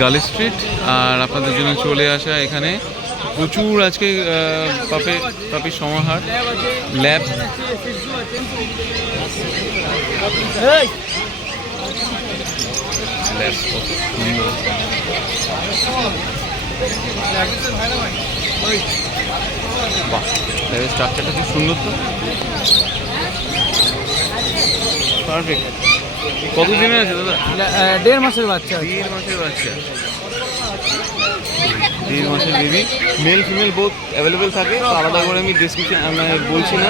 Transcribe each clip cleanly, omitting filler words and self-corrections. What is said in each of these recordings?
গার্লি street, আর আপনাদের জন্য চলে আসা এখানে প্রচুর আজকে পাপির সমাহার। ল্যাব বাহ, ল্যাবের স্ট্রাকচারটা খুব সুন্দর তো, পারফেক্ট। কত দিনের আছে দাদা? 1.5 মাসের বাচ্চা। 1.5 মাসের বাচ্চা, 1.5 মাসের baby. Mail female both available থাকে, তো আলাদা করে আমি ডিসক্রিপশন বলছি না।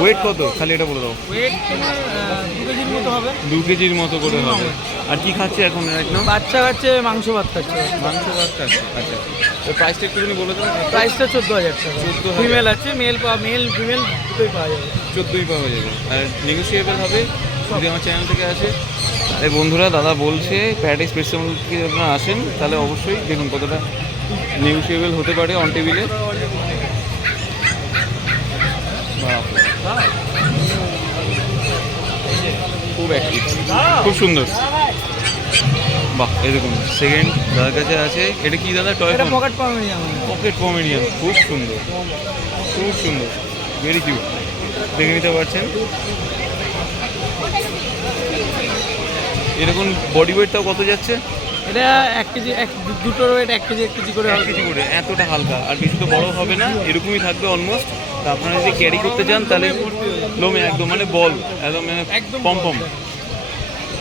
ওয়েট কত খালি এটা বলে দাও। ওয়েট 2 কেজির মতো হবে। 2 কেজির মতো করে হবে। আর কি খাচ্ছে এখন একদম? বাচ্চা খাচ্ছে, মাংস ভাত খাচ্ছে। মাংস ভাত খাচ্ছে, আচ্ছা। তো প্রাইসটা একটুখানি বলে দাও। প্রাইসটা 14,000 টাকা। 14,000। ফিমেল আছে, মেল ফিমেল দুটোই পাওয়া যাবে। 14ই পাওয়া যাবে। আর নেগোসিয়েবল হবে যদি আমার চ্যানেল থেকে আসে। আরে বন্ধুরা, দাদা বলছে প্যারাডাইস পেটস থেকে আপনারা আসেন তাহলে অবশ্যই দেখুন কতটা নেগোসিয়েবল হতে পারে অন টেবিলে। খুব অ্যাক্টিভ, খুব সুন্দর। বাহ, এই দেখুন সেকেন্ড দাদার কাছে আছে। এটা কি দাদা? Toy pocket Pomeranian. Pocket Pomeranian, খুব সুন্দর, খুব সুন্দর, ভেরি কিউট। দেখে নিতে পারছেন। এরকম বডি ওয়েটটাও কত যাচ্ছে? এটা 1 কেজি, দুটোর ওয়েট 1 কেজি 1 কেজি করে। 1 কেজি করে, এতটা হালকা। আর বেশি তো বড় হবে না, এরকমই থাকবে অলমোস্ট। তা আপনারা যদি ক্যারি করতে চান তাহলে লোমে একদম মানে বল একদম মানে পম পম।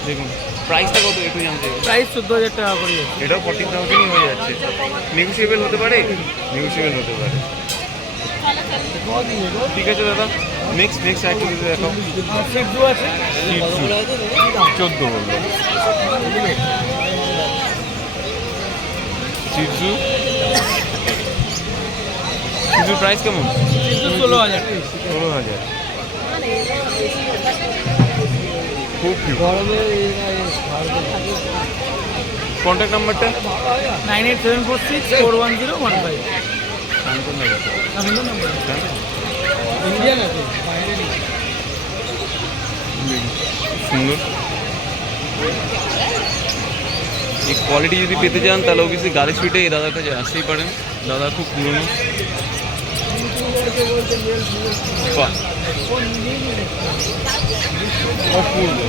দেখুন প্রাইসটা কত একটু জানতে হবে। প্রাইস 14,000 টাকা করে। এটাও 14,000 হয়ে যাচ্ছে। নেগোসিয়েবল হতে পারে, নেগোসিয়েবল হতে পারে। ঠিক আছে দাদা, নেক্সট আইটেম দেখাও। সিটজু আছে, 14 বলবো। সিটজুর প্রাইস কেমন? 16,000। 16,000। খুব কন্ট্যাক্ট নাম্বারটা 9874641015। ইন্ডিয়ান আছে, সুন্দর। এই কোয়ালিটি যদি পেতে চান তাহলে অবশ্যই গার্লি স্ট্রিটে এই দাদার কাছে আসতেই পারেন। দাদা খুব পুরনো। বাহ, অপূর্ব।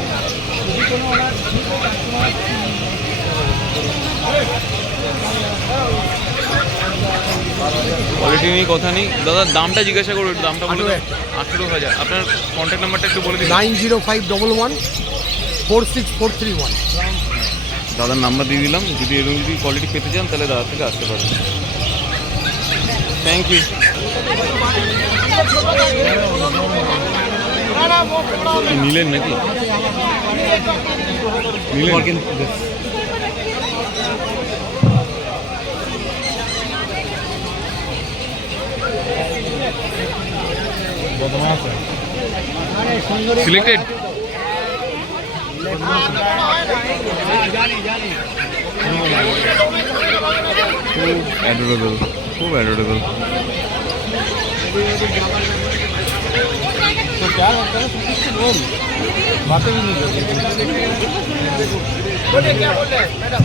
কোয়ালিটি নিয়ে কথা নেই। দাদার দামটা জিজ্ঞাসা করবো, একটু দামটা বলে 18,000। আপনার কন্ট্যাক্ট নাম্বারটা একটু বলে দিন। 9051146431। দাদার নাম্বার দিয়ে দিলাম। যদি এরকম যদি কোয়ালিটি পেতে চান তাহলে দাদার থেকে আসতে পারেন। Thank you. নিলেন নাকি? নিলেন? সিলেক্টেড। খুব অ্যাডোরেবল, খুব অ্যাডোরেবল। तो क्या लगता है कुछ बोल बातें भी नहीं करते। बोलिए क्या बोल रहे हैं मैडम?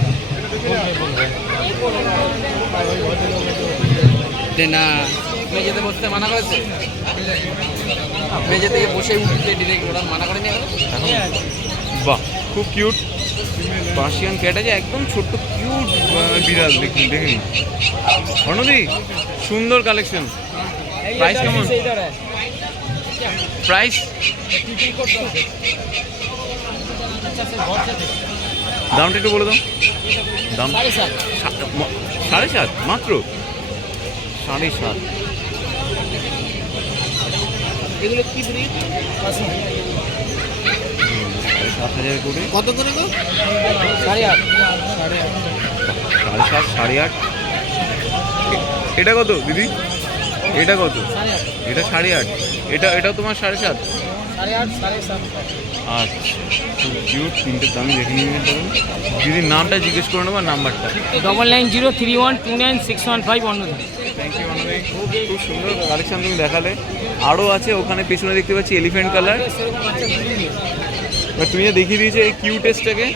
না মেঝেতে বসতে মানা করেছে, মেঝে থেকে বসে উঠতে ডিরেক্ট ওরা মানা করে নিয়ে গেল। বাহ, খুব কিউট পার্সিয়ান ক্যাট আছে, একদম ছোট্ট কিউট বিড়াল। দেখুন, দেখে নিন অনদি, সুন্দর কালেকশন। প্রাইস কেমন? প্রাইস দামটা একটু বলে দাও। দাম 7.5 মাত্র 7.5। এগুলো কি ব্রিড? 7,000 করে। কত করে গো? 8.5। 7.5, 8.5। এটা কত দিদি? এটা কত? এটা 8.5। এটা তোমার 7.5। 8.5, 7.5। আচ্ছা, খুব কিউট। তিনটের দামই দেখে নিয়ে নিতে পারেন। দিদির নামটা জিজ্ঞেস করে নেবো, নাম্বারটা। 9903126151 অন্য। থ্যাংক ইউ অনদি। খুব সুন্দর কালেকশন তুমি দেখালে। আরও আছে ওখানে পেছনে দেখতে পাচ্ছি এলিফ্যান্ট কালার। তুমি যে দেখিয়ে দিয়েছো এই কিউটেস্টটাকে,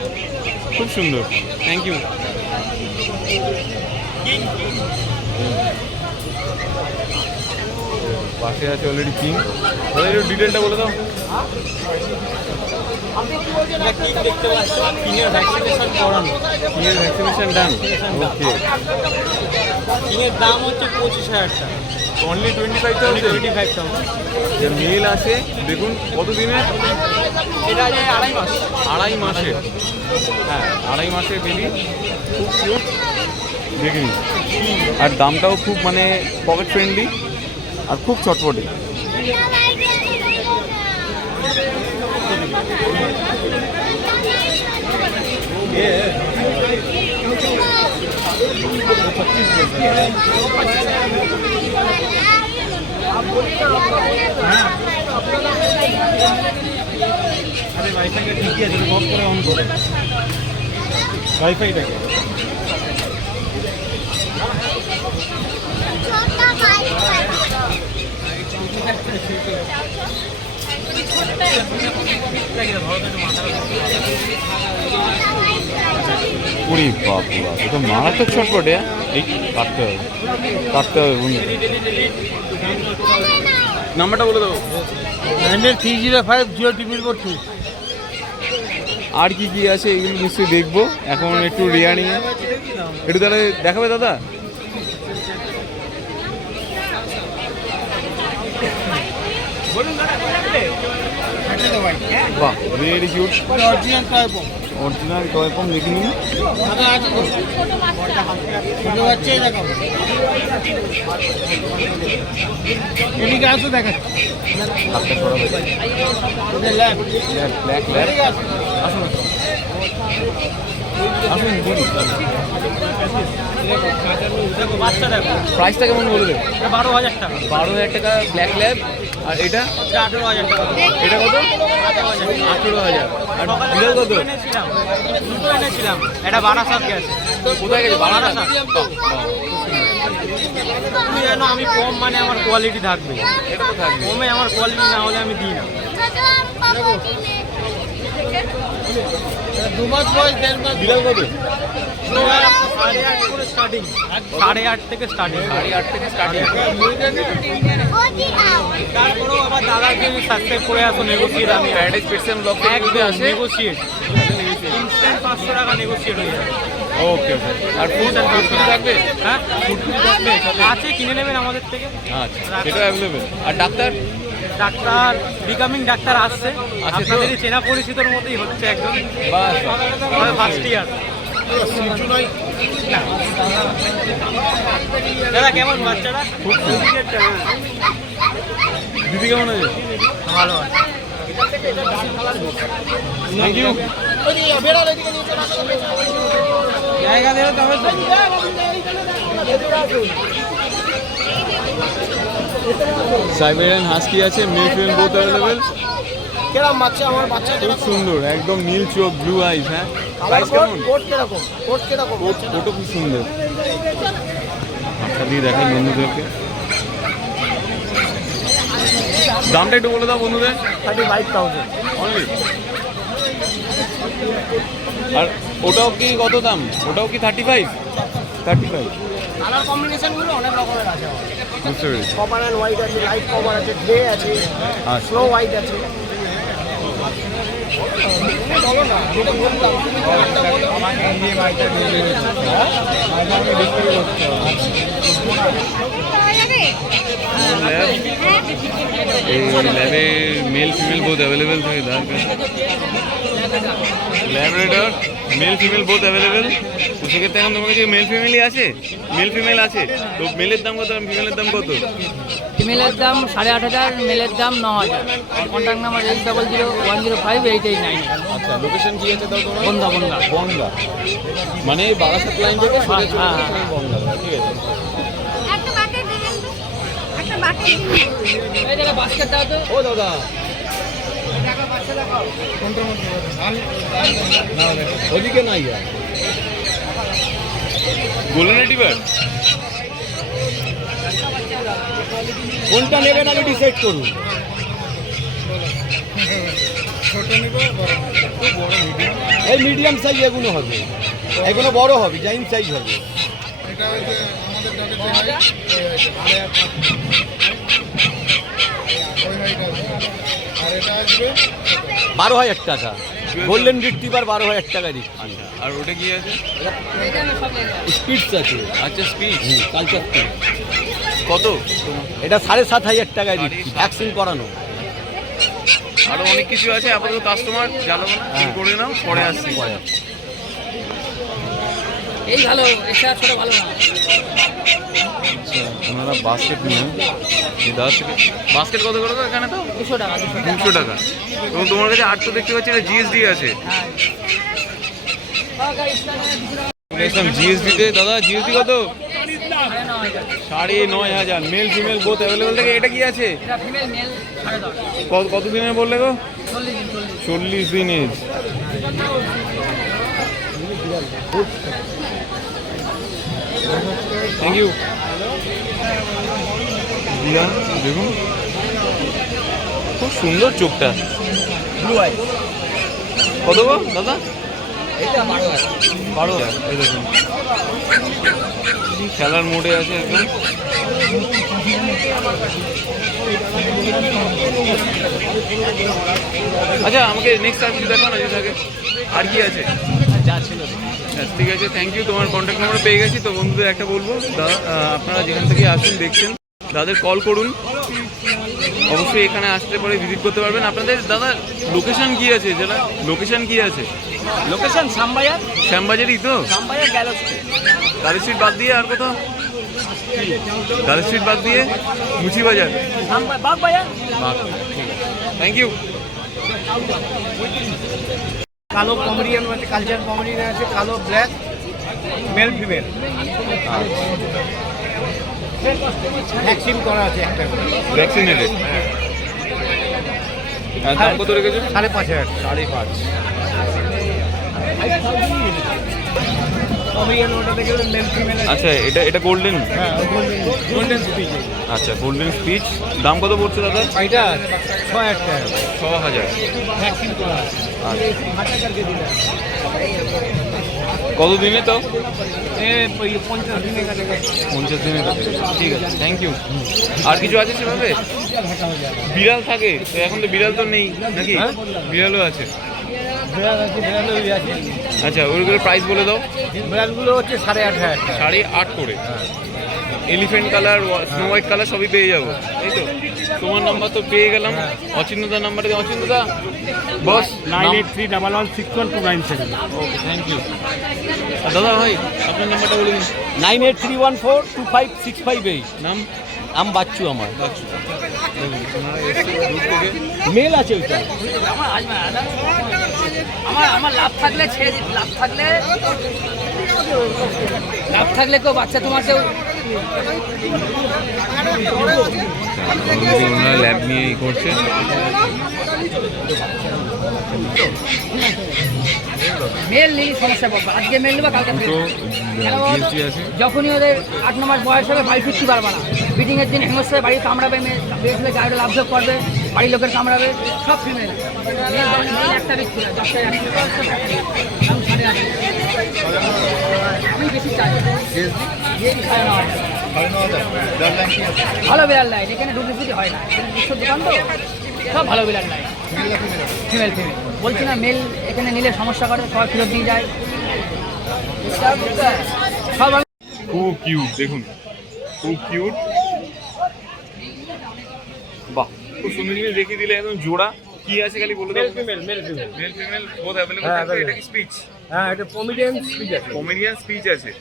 খুব সুন্দর, থ্যাংক ইউ। পাশে আছে অলরেডি কিং। দাদা একটু ডিটেলটা বলে দাও। দেখতে পাচ্ছ কিংয়ের ভ্যাকসিনেশন করানো, কিংয়ের ভ্যাকসিনেশন ডান। ওকে, কিংয়ের দাম হচ্ছে 25,000 টাকা, অনলি 25,000। 25,000। মেল আছে দেখুন কত দিনের, এটা আছে 2.5 মাস। 2.5 মাসের। হ্যাঁ 2.5 মাসের বেবি, খুব কিউট দেখুন। আর দামটাও খুব মানে পকেট ফ্রেন্ডলি আর খুব চটপটে। আরে ওয়াইফাইটা ঠিকই আছে, অফ করে অন করে ওয়াইফাইটাকে। পুরি বাপ রে বাপ, এটা মারাত্মক চটপটে। এই কাটতে হবে, কাটতে হবে বুঝলি। নাম্বারটা বলে দেবো। 930502. আর কি কি আছে এগুলো নিশ্চয়ই দেখবো। এখন একটু রিয়ারিং একটু তাহলে দেখাবে দাদা। বাহ very cute, original toy pom. Original toy pom দেখে নিন। দাদা আছে তো ছোট বাচ্চাই দেখাবো। এদিকে আসো দেখাচ্ছি। হাতটা সরাবে। এটা ল্যাব। Black lab. আসুন আসুন দিন। দেখো বাচ্চা দেখো। প্রাইসটা কেমন বলে দেবে? এটা 12,000 টাকা। 12,000 টাকা ব্ল্যাক ল্যাব। আর এটা এটা 18,000 টাকা। এটা কত? 18,000। আর বিড়াল কত? দুটো এনেছিলাম, এটা বারাসাত গেছে। কোথায় গেছে? বারাসাত। তুমি জানো আমি কম মানে আমার কোয়ালিটি থাকবে, এটা তো থাকবে। কমে আমার কোয়ালিটি না হলে আমি দিই না। 2 মাস বয়স, 1.5 মাস। বিড়াল কত? 8.5 করে স্টার্টিং, 8.5 থেকে স্টার্টিং। 8.5 থেকে স্টার্টিং। তারপরেও আবার দাদাকে সাবস্ক্রাইব করে আসো, নেগোসিয়েট আমি প্যারাডাইস পেটসেম ব্লগ থেকে যদি একদম আসে নেগোসিয়েট, ইনস্ট্যান্ট 500 টাকা নেগোসিয়েট হয়ে যাবে। ওকে ওকে। আর ফুড ফুড থাকবে? হ্যাঁ আছে, কিনে নেবেন আমাদের থেকে। আচ্ছা সেটা অ্যাভেলেবেল। আর ডাক্তার? ডাক্তার বিকামিং ডাক্তার আসছে, আছে তো? আপনাদের চেনা পরিচিতর মতোই হচ্ছে একদম। বাস ফার্স্ট ইয়ার। দাদা কেমন বাচ্চারা? খুব সুন্দর। দিদি কেমন আছে? ভালো আছে। Thank you. জায়গা দেবে তবে তো। সাইবেরিয়ান হাস্কি আছে, মেল ফিমেল বোথ অ্যাভেলেবেল। কেরম বাচ্চা আমার বাচ্চা খুব সুন্দর, একদম নীল চোখ, ব্লু আইস। হ্যাঁ প্রাইস কেমন? কোট কিরকম? কোট কিরকম? ওটা খুব সুন্দর। আচ্ছা দিয়ে দেখাই বন্ধুদেরকে। দামটা একটু বলে দাও বন্ধুদের। 35,000 অনলি। আর ওটাও কি কত দাম? ওটাও কি 35? 35। কালার কম্বিনেশনগুলো অনেক রকমের আছে। বুঝতে পেরেছি। কপার অ্যান্ড হোয়াইট আছে, লাইট কপার আছে, গ্রে আছে, আচ্ছা স্নো হোয়াইট আছে। বলো না, আমি তো বললাম। ল্যাব, এই ল্যাবে মেল ফিমেল বোথ অ্যাভেলেবেল থাকে তার কাছে। Labrador male female both available. তো সেক্ষেত্রে এখন তোমার কাছে মেল ফিমেলই আছে? মেল ফিমেল আছে তো মেলের দাম কত আর ফিমেলের দাম কত? ফিমেলের দাম 8,500, মেলের দাম 9,000। Contact number 8001058899। আচ্ছা লোকেশন কি আছে তাও তোমার? বন্ধা বন্ধা বনগা, মানে বারাসাত লাইন থেকে সোজা চলে হ্যাঁ, যাবে বনগা। ঠিক আছে। একটা বাকেট দিবেন তো, একটা বাকেট দিন। এই জায়গায় বাস্কেট দাও তো। ও দাদা ওদিকে নাই গোল্ডেন রিট্রিভার। কোনটা নেবেন আমি ডিসাইড করুন। ছোট নিব, বড় নিব। বড় মিডিয়াম এই মিডিয়াম সাইজ এগুলো হবে, এগুলো বড় হবে, জাইন্ট সাইজ হবে। এটা হচ্ছে আমাদের কাছে ওই হাইট আছে। আর এটা আসবে 12,000 টাকা, গোল্ডেন রিট্রিভার 12,000 টাকা দিচ্ছি। আচ্ছা, আর ওটা কি আছে? স্পিডস আছে, আচ্ছা, স্পিচ কালচার স্পিড। কত? এটা 7,500 টাকায় দিচ্ছি, ভ্যাকসিন করানো। আরো অনেক কিছু আছে, আপাতত কাস্টমার জ্বালাবো না, ফোন করে নাও, পরে আসছি। এই ভালো, এসে ছোট ভালো না। আচ্ছা, ওনারা বাস্কেট নিয়ে দাদা থেকে বাস্কেট কত করে তো এখানে? তো 200 টাকা। 200 টাকা। এবং তোমার কাছে আট তো দেখতে পাচ্ছি এটা জিএসডি আছে। জিএসডিতে দাদা, জিএসডি কত? 9,500। মেল ফিমেল বোথ অ্যাভেলেবেল থাকে। এটা কি আছে? এটা ফিমেল মেল 10.5। কত দিনের বললে গো? 40 40 দিন। দিন এজ। Thank you. দেখুন খুব সুন্দর চোখটা। Blue eye. কত গো দাদা? এটা 12,000। এই দেখুন খেলার মোডে আছে একদম। আচ্ছা, আমাকে নেক্সট আর কিছু দেখাও না যদি থাকে। আর কি আছে? যা ছিল ঠিক আছে, থ্যাংক ইউ। তোমার কন্ট্যাক্ট নাম্বার পেয়ে গেছি। তো বন্ধুদের একটা বলবো, দাদা আপনারা যেখান থেকে আসুন দেখছেন, দাদাদের কল করুন। অবশ্যই এখানে আসলে পরে ভিজিট করতে পারবেন। আপনাদের দাদা লোকেশন কি আছে? যেটা লোকেশন কি আছে? লোকেশন শ্যামবাজার। শ্যামবাজারই তো? শ্যামবাজার গ্যালাক্সি। গাড়ি স্ট্রিট বাদ দিয়ে আর কোথাও? গাড়ি স্ট্রিট বাদ দিয়ে মুচিবাজার। বাগবাজার। Thank you. কালো কমেডিয়ান আছে, কালচার কমেডিয়ান আছে, কালো ব্ল্যাক, মেল ফিমেল। ভ্যাকসিন করা আছে একটা করে। ভ্যাকসিনেটেড। আর দাম কত রেখেছো? 5,500। 5.5। কমেডিয়ান ওটা দেখে মেল ফিমেল। আচ্ছা, এটা গোল্ডেন। হ্যাঁ, গোল্ডেন স্পিচ। আচ্ছা, গোল্ডেন স্পিচ। দাম কত পড়ছে দাদা? এটা 6,000 টাকা। 6,000। ভ্যাকসিন করা আছে। আচ্ছা, হাটাকারকে দিলাম। কত দিনে তো? 50 দিনের কাছে। 50 দিনের কাছে। ঠিক আছে, থ্যাংক ইউ। আর কিছু আছে সেভাবে? বিড়াল থাকে তো? এখন তো বিড়াল তো নেই নাকি? বিড়ালও আছে। বিড়াল আছে, বিড়ালও আছে। আচ্ছা, ওইগুলো প্রাইস বলে দাও। বিড়ালগুলো হচ্ছে 8,500 টাকা। 8.5 করে। Elephant colour, snow white colour সবই পেয়ে যাবো, তাই তো? তোমার নাম্বার তো পেয়ে গেলাম। অচিন্ত্যদার নাম্বারে দিই। অচিন্ত্যদা বস 9831161297। ওকে, থ্যাংক ইউ। দাদা ভাই আপনার নাম্বারটা বলে দিন। 9831425658। নাম? নাম বাচ্চু আমার। আচ্ছা, ওনারা এসে দূর থেকে। মেল আছে ওইটা। আমার লাভ থাকলে ছেড়ে দিন। লাভ থাকলে কেউ বাচ্চা তোমার কেউ ওনারা ল্যাব নিয়ে করছে। মেল নেই, সমস্যা পড়বে। আজকে মেল নেবা, কালকে দুটো জিএসটি আছে। যখনই ওদের 8 মাস বয়স হবে বাড়ি ফিরতে পারবে না। বিটিংয়ের দিন হেমস্থায় বাড়ি কামড়াবে, বেসলে গাড়িটা লাভজব করবে, বাড়ির লোকের কামড়াবে, সব ফিমেল। একটা বিক্রি হয় 10 টাকা। আমি বেশি চাই। ভালো বিড়াল লাইন, এখানে ডুপ্লিসিটি হয় না। এখানে বিশ্বর দোকান তো, সব ভালো বিড়াল লাইন। ফিমেল বলছি না, মেল এখানে নিলে সমস্যা করে, সবাই ফেরত দিয়ে যায়। সব খুব কিউট, দেখুন খুব কিউট। বাহ, খুব সুন্দর জিনিস দেখিয়ে দিলে। একদম জোড়া। কি আছে খালি বলে দাও। Female male female both available হ্যাঁ, থাকবে। এটা কি স্পিচ? হ্যাঁ, এটা কমেডিয়ান স্পিচ আছে। কমেডিয়ান স্পিচ আছে।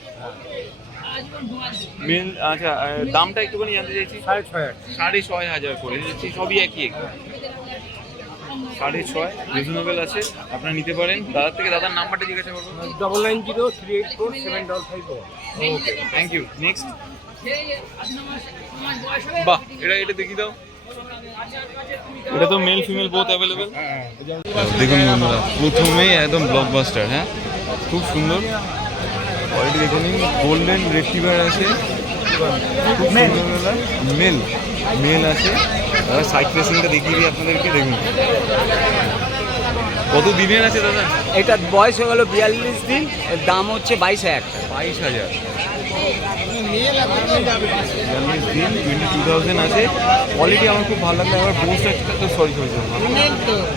মেল। আচ্ছা, দামটা একটুখানি জানতে চাইছি। 6,500। 6,500 করে দিচ্ছি। সবই একই। 6,500 রিজনেবল আছে, আপনারা নিতে পারেন। দাদার থেকে দাদার নাম্বারটা জিজ্ঞাসা করবো। 99038475। ওকে, থ্যাংক ইউ। নেক্সট। বাহ, এটা দেখি দাও। এটা তো মেল ফিমেল বোথ অ্যাভেলেবেল। দেখুন বন্ধুরা, প্রথমেই একদম ব্লকবাস্টার। হ্যাঁ, খুব সুন্দর কোয়ালিটি। দেখে নিন, গোল্ডেন রিট্রিভার আছে, খুব সুন্দর। মেল আছে। তারা সাইড প্রেসিংটা দেখিয়ে দিই আপনাদেরকে। দেখুন কত দিনের আছে দাদা? এটার বয়স হয়ে গেল 42 দিন, এর দাম হচ্ছে 22,000 টাকা। 22,000 দিন 22,000 আছে। কোয়ালিটি আমার খুব ভালো লাগলো। একবার বোস একটা তো সরি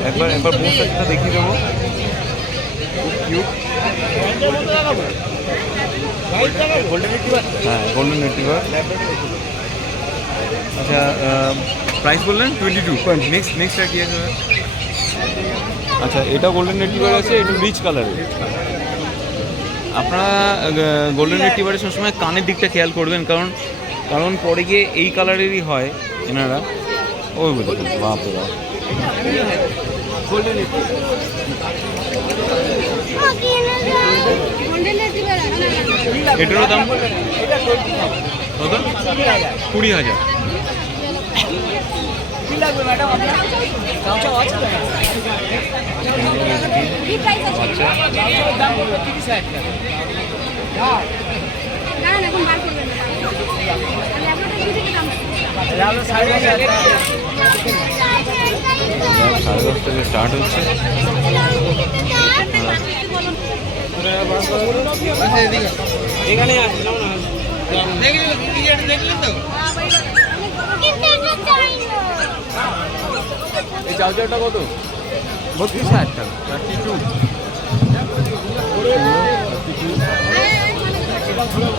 একবার বোস একটা দেখিয়ে দেবো। হ্যাঁ, গোল্ডেন রিট্রিভার। আচ্ছা, প্রাইস বললেন 22। নেক্সট কি আছে? আচ্ছা, এটা গোল্ডেন রিট্রিভার আছে, একটু রিচ কালারের। আপনারা গোল্ডেন রিট্রিভারের সবসময় কানের দিকটা খেয়াল করবেন, কারণ পরে গিয়ে এই কালারেরই হয় এনারা। ওই বলে বাপরে বাপ। এটারও দাম কত? 20,000। আচ্ছা, এখন বার করবেন না, তাহলে আপনাদের দুই থেকে দাম 10:30 থেকে স্টার্ট হচ্ছে। এখানে আছে এই চার্জারটা কত? 32,000 টাকা। 32।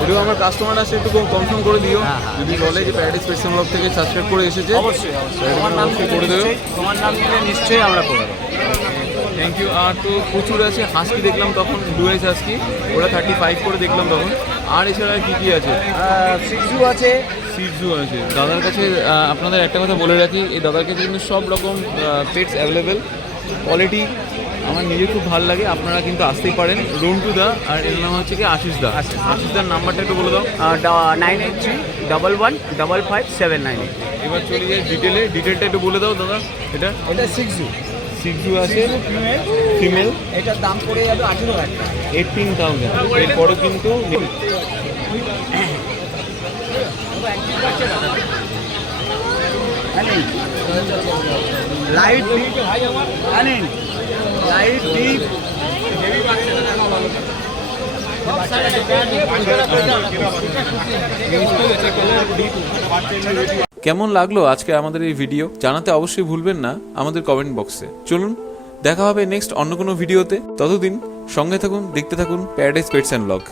এটুকু আমার কাস্টমার আসে, একটু কনফার্ম করে দিও। যদি বলে যে প্যারাডাইস পেটস ব্লগ থেকে সাবস্ক্রাইব করে এসেছে, অবশ্যই তোমার নাম করে দেবো। তোমার নাম নিলে নিশ্চয়ই আমরা করে দেবো। Thank you. আর তো প্রচুর আছে। হাস্কি দেখলাম তখন, ব্লু আইস হাস্কি, ওরা 35 করে দেখলাম তখন। আর এছাড়া কি কি আছে? সিজু আছে, সিটজু আছে। দাদার কাছে আপনাদের একটা কথা বলে রাখি, এই দাদার কাছে কিন্তু সব রকম পেটস অ্যাভেলেবেল। কোয়ালিটি আমার নিজে খুব ভালো লাগে। আপনারা কিন্তু আসতেই পারেন। রন্টু দা, আর এর নাম হচ্ছে কি আশিস দা। আশিস দার নাম্বারটা একটু বলে দাও। 9831155798। এবার চলে যাই ডিটেলটা একটু বলে দাও দাদা। এটা সিজু সিটজু আছে, ফিমেল। এটার দাম পড়ে যাবে 18,000 টাকা। 18,000। এরপরও কিন্তু লাইট জানেন, লাইট ডিপ কেমন লাগলো আজকে আমাদের এই ভিডিও জানাতে অবশ্যই ভুলবেন না আমাদের কমেন্ট বক্সে। চলুন দেখা হবে নেক্সট অন্য কোনো ভিডিওতে। ততদিন সঙ্গে থাকুন, দেখতে থাকুন প্যারাডাইস পেটস অ্যান্ড ব্লগ।